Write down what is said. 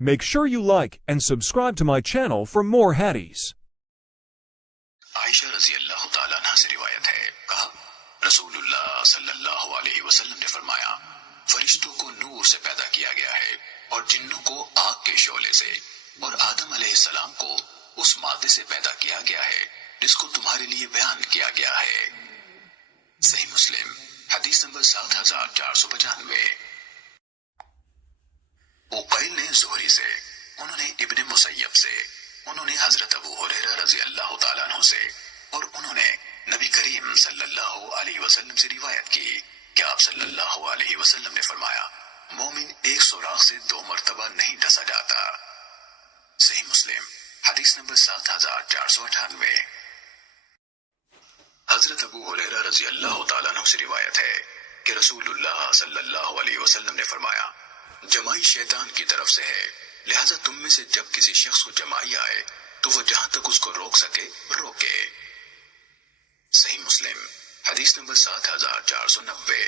Make sure you like and subscribe to my channel for more hadiths. عائشہ رضی اللہ تعالیٰ عنہ سے روایت ہے، کہا رسول اللہ صلی اللہ علیہ وسلم نے فرمایا، فرشتوں کو نور سے پیدا کیا گیا ہے اور جنوں کو آگ کے شعلے سے، اور آدم علیہ السلام کو اس مادے سے پیدا کیا گیا ہے جس کو تمہارے لیے بیان کیا گیا ہے۔ صحیح مسلم حدیث نمبر 7495۔ عقیل نے زہری سے، انہوں نے ابن مسیب سے، انہوں نے حضرت ابو ہریرہ رضی اللہ تعالیٰ عنہ سے، اور انہوں نے نبی کریم صلی اللہ علیہ وسلم سے روایت کی کہ آپ صلی اللہ علیہ وسلم نے فرمایا، مومن ایک سوراخ سے 2 مرتبہ نہیں ڈسا جاتا۔ صحیح مسلم حدیث نمبر 7498۔ حضرت ابو ہریرہ رضی اللہ تعالیٰ عنہ سے روایت ہے کہ رسول اللہ صلی اللہ علیہ وسلم نے فرمایا، جمائی شیطان کی طرف سے ہے، لہذا تم میں سے جب کسی شخص کو جمائی آئے تو وہ جہاں تک اس کو روک سکے روکے۔ صحیح مسلم حدیث نمبر 7490۔